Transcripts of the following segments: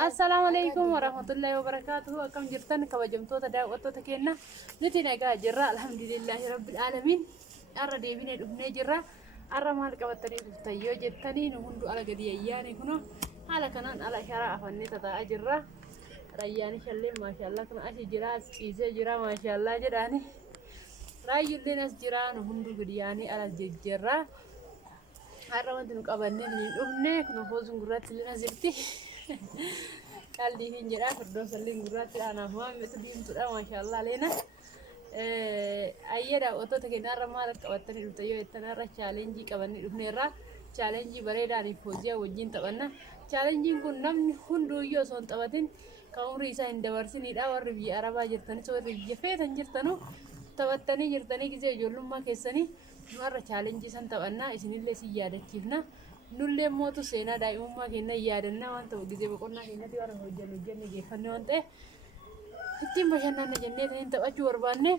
Assalamualaikum warahmatullahi wabarakatuh. Akkam jirtan kabajamtoota daawwattoota keenya. Nuti nagaa jirra alhamdulillahi rabbil alamin. Arra deebinee dhufnee jirra. Arra maal qabattanii dhuftan yoo jettanii nu hundu ala gadi ayyaane kuno haala kanaan ala sharaa afannee taa'aa jirra. Rayyaani shallee maashaallah kana asii jira as ciisee jira maashaallah jedhaani. Raayyulleen as jira nu hundu gadi yaanii ala jejjerra. Arra wanti nu qabannee hin dhufne kuno foozuun gurraatti lina jirti. Kalli hin jedha firdoon salliin gurraatti anaaf maammetu diimtuudha maashaallah leena. Ayyada otoo keenya irra maal qabattanii dhuftan yoo jettan irra chaalenjii qabannee dhufneerra. Chaalenjii bareedaaniif hojii wajjin taphanna. Chaalenjiin kun namni hunduuyyoo osoo hin taphatin kan umurii isaa hin dabarsinidha. Warri biyya Arabaa jirtanis warri biyya feetan jirtanuu taphattanii jirtanii gisee ijoollummaa keessanii nu irra chaalenjii san taphannaa isinillee si yaadachiifna. Nullee mootu seenaa daa'imummaa keenya yaadannaa waan ta'u gisee boqonnaa keenyatti warra hojjenne geeffannee waan ta'e ittiin bashannanna jennee ta'in taphachuu barbaanne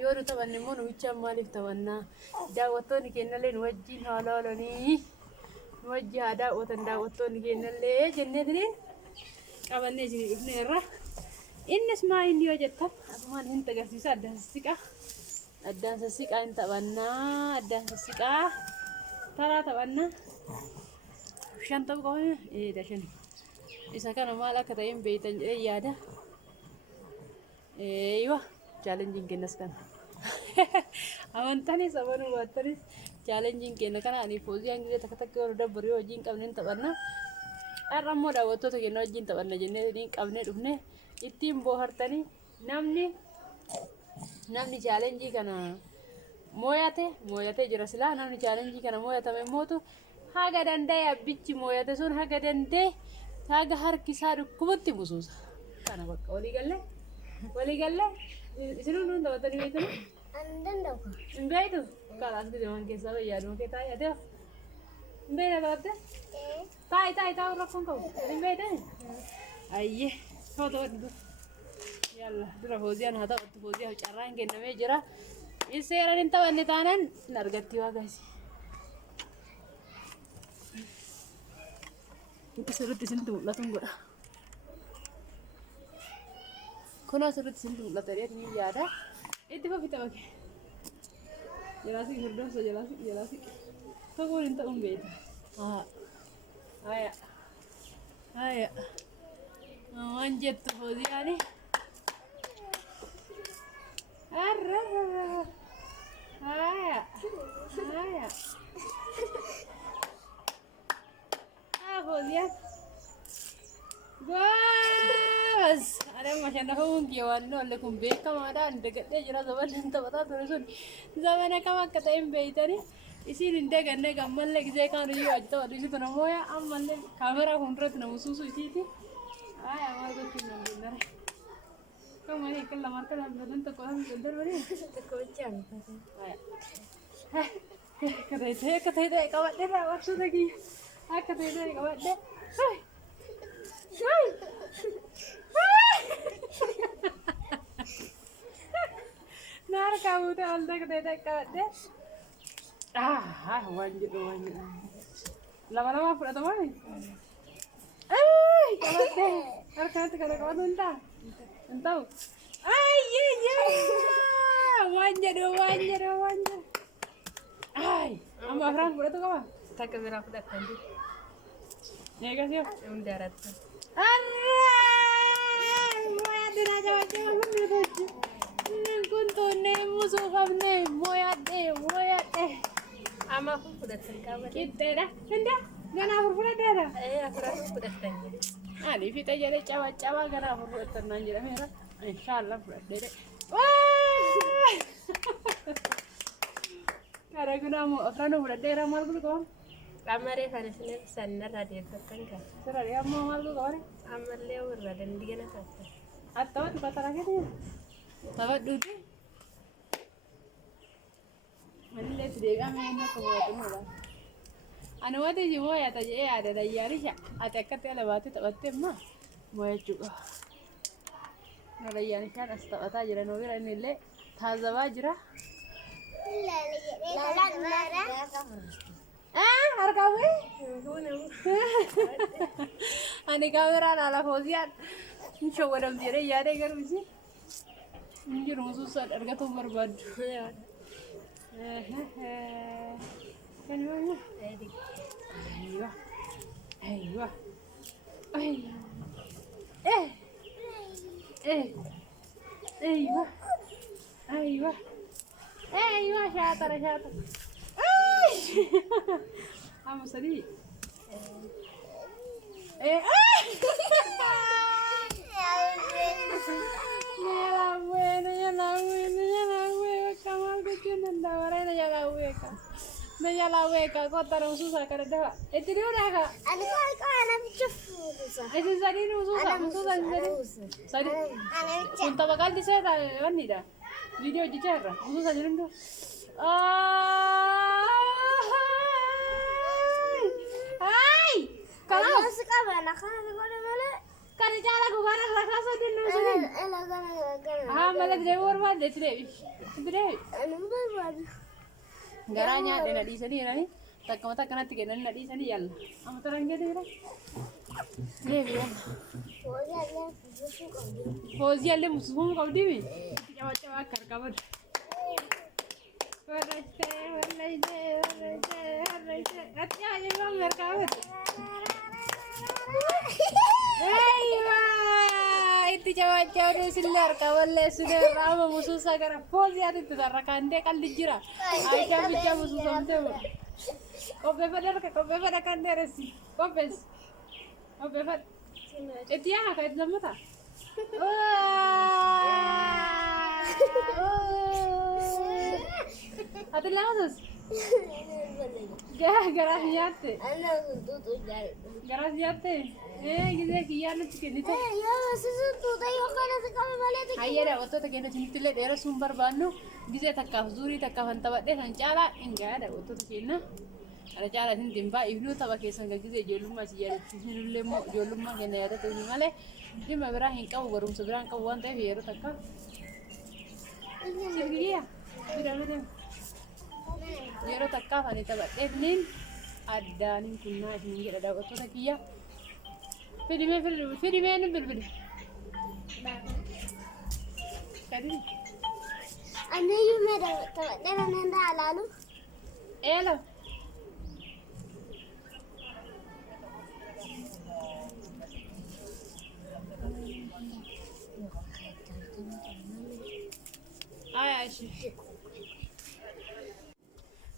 yoo nu taphanne immoo nu bichaan maaliif taphannaa daawwattoonni keenyallee nu wajjin haala oolanii nu wajji haa daawwatan daawwattoonni keenyallee jennee ta'in qabannee isin dhufneerra. Innis maa inni yoo jettan asumaan hin agarsiisa addaan sassiqaa hin taphannaa addaan sassiqaa taraa taphannaa shan ta'u qabame dashan isa kana maal akka ta'een beeytan jedhee yaada yoo chaalenjiin kennas kana amantanis amanuu baattanis chaalenjiin kenna kana ani foozii hangiree takka takka yoo dabbaru yoo wajjin qabneen taphannaa har'a immoo daawwattoota keenya wajjin taphanna jennee niin qabnee dhufne ittiin boohartanii namni chaalenjii kana mooyate jira silaa namni chaalenjii kana mooyatame mootu haga danda'e abbichi mooyate sun haga danda'e haga harki isaa dhukkubutti busuusa kana bakka walii galle isinuu nuun taphatanii beektan hin beektu kalaas gide waan keessaa fayyaduma kee taa'ee adeema hin beekta taphatte taa'u rakkoon qabu hin beektan ayyee ta'u yalla dura fooziyaan haa ta'u fooziyaan carraan kennamee jira. Seera din taphanne taanaan hin argatti waaqasi. Itti sirriitti isinitti mul'atu godha. Kun asirratti isinitti mul'ata jedhanii ni yaada. Itti fafi taphate. Jalaasi firdoomsa jalaasi. Tokkoon hin ta'uun beekta. Haya. Waan jettu foosiyaani. Haya. Fozian. Bos. Ada macam nak kiawan no le kumbek kamada ande gede jira zaman tapata tulisun. Zaman kamak kata embe ni. Isi rinde ganne gammal le gije kan riyo ajto adisi tu namo ya ammal le kamera hundred namu susu isi ti. Haya amal tu kinam benar. Kamu ni kalau marka dalam badan tak orang bener beri. Tak kocang. Kata itu kawat dia nak maksud lagi. Kata itu kawat dia. Nar kamu tu alda kata itu kawat dia. Wanjut. Lama-lama pun ada mana? Kawat dia. Nar kata kawat entah. Entau. Iya. Wanjir. Amba Frank berapa kawan? Tak kira aku dah kanji. Nih kasih. Yang darat. Moya dina jawa hundu. Kuntu ne musuh kamne moya deh. Ama aku sudah terkawan. Kita dah. Hendak. Gana huruf dah. Aku rasa sudah tanya. Di kita jadi cawa-cawa gana huruf tenang jadi merah. Insyaallah berada. Karena guna mau akan berada ramal dulu kawan. Amare sana sini sana radio tertengah. Serah dia mau malu kawan. Amale urra dan dia nak apa? Atau di batar lagi dia. Tahu dulu. Mana lihat dia kami nak keluar tu mula. Anu ada je moya taje ada dayari sya. Atakat ya lewati tak batem mah. Moya juga. Dayari sya astagfirullah tajra novira ini le. Taza wajra. Harkawe? Ani kameraan ala foosiyaan shawwadamti jedhee yaadee garuu ishee hin jiru musuusaan argatu hin barbaaddu. Kan maanya? Aywa. Aywa. Aywa. Aywa. Aywa. Aywa shaatara shaatara. Amma sadii. Menyalaweka kota susah kada dah. Itu dia dah kak. Ani kau anak cefu. Itu tadi susah, susah tadi. Tadi. Unta bakal di saya kan ni dah. Video dicara. Susah jadi tu. Hai. Kalau sekarang anak kan kau dah mana? kan cara aku barang rasa dia nusurin. Malah dia berbuat dia tidak. Tidak. Anu berbuat. Garanya dia di sini ni. Tak kamu tak kena tiga nak di sini yal. Am terang dia dia. Lebi. Fozia le musuh kau di. Cawa-cawa kar kabar. Warajte. Atya je bang mer kabar. Itu cawa-cawa di sinar kawan le sudah lama musuh sagara Fozia itu tarakan dia kan dijira. Ayah bicara musuh sampai. Kopi pada kan dia resi. Kopi pada. Itu ya kait lama tak? Ada lama sus. Garasi jate. Garasi jate. Gitu kian tu kini tu. Ya, sesuatu tu tayo kana sekali balik. Ayah dah waktu tu kena cintile daerah sumber banu. Gitu tak kahzuri tak kahantabat deh sancara enggak ada waktu tu kena. Ada cara sini timba ibu tahu kesan gitu jolum masih ada sini lemu jolum mah kena ada tu ni malah dia mah berang kau barum seberang kau wantai biar tak kah sini ya berang biar tak kah ani tabat nih ada nih kunna sini ada waktu tak kia Firi me ni berbeda kadi Ane you made tabat dia nanda lalu elo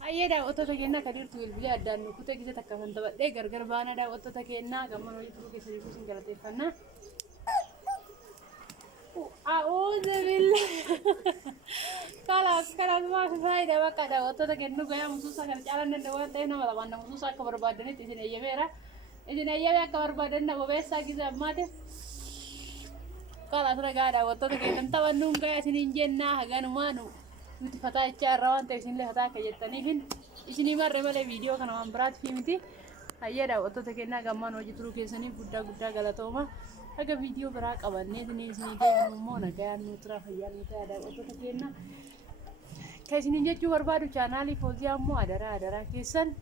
Ayah dah waktu tu kena kadir tu beli ada nu kita kita tak kawan tabat deh gar bana dah waktu tu kena kaman wajib tu kisah itu singgal telefon na. Auzubillah. Kalau semua saya dah waktu dah waktu tu kena gaya musuh sangat jalan dan dewan teh nama lawan musuh sangat kabar badan itu sini ayah merah. Ini ayah kabar badan nak berbeza kita mati. Kalau sudah ada waktu tu kena tawan nunggu ya sini jenna hagan manu. Itu fatah cara orang sini le fatah kayak tani hin. Isini mar remale video kan orang berat film itu. Ayah dah waktu tu kena gamman wajib terus ke sini budak galatoma. Agak video berak awan ni sini dia mau nak kan nutra hayal itu ada waktu tu kena. Kayak sini je cuma baru channel Fozia mau ada kesan.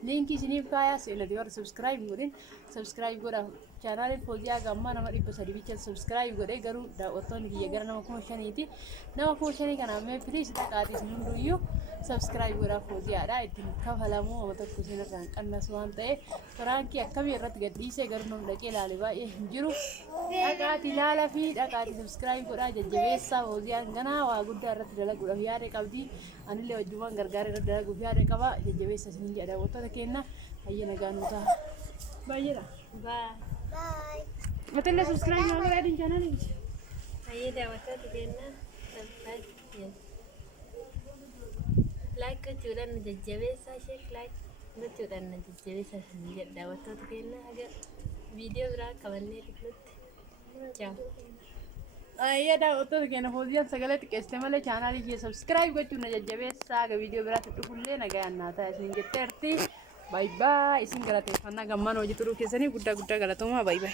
Link sini kaya sih nanti orang subscribe gua channel Fozia gamma nama di pasar di subscribe gua deh garu dah oton dia gara nama komisen kan ame please tak ada sini dulu yuk subscribe gua Fozia dah itu kau halamu atau kusin kan nasuante orang kia kami erat gadi se garu nom dake laliba juru agak tilala feed agak subscribe gua jajabesa Fozia gana wa gudda erat dala gua biare kabdi anile wajuman gargare dala gua biare kaba jajabesa sini ada oton kena ayah naganuta bye Bye. Matella subscribe na ada di channel ni. Ayah dah waktu tu kena subscribe ya. Like ke curan jajabe sa share like na curan na jajabe sa sini dah waktu tu kena agak video berak kawan ni ikut. Ciao. Ayah dah waktu tu kena Fozia segala tu kestemale channel ni subscribe ko cuna jajabe sa video berak tu kulle na gaya nata sini terti. Bye bye. Isin galate fanna gamman wajib turu kesani gudda galatoma bye bye.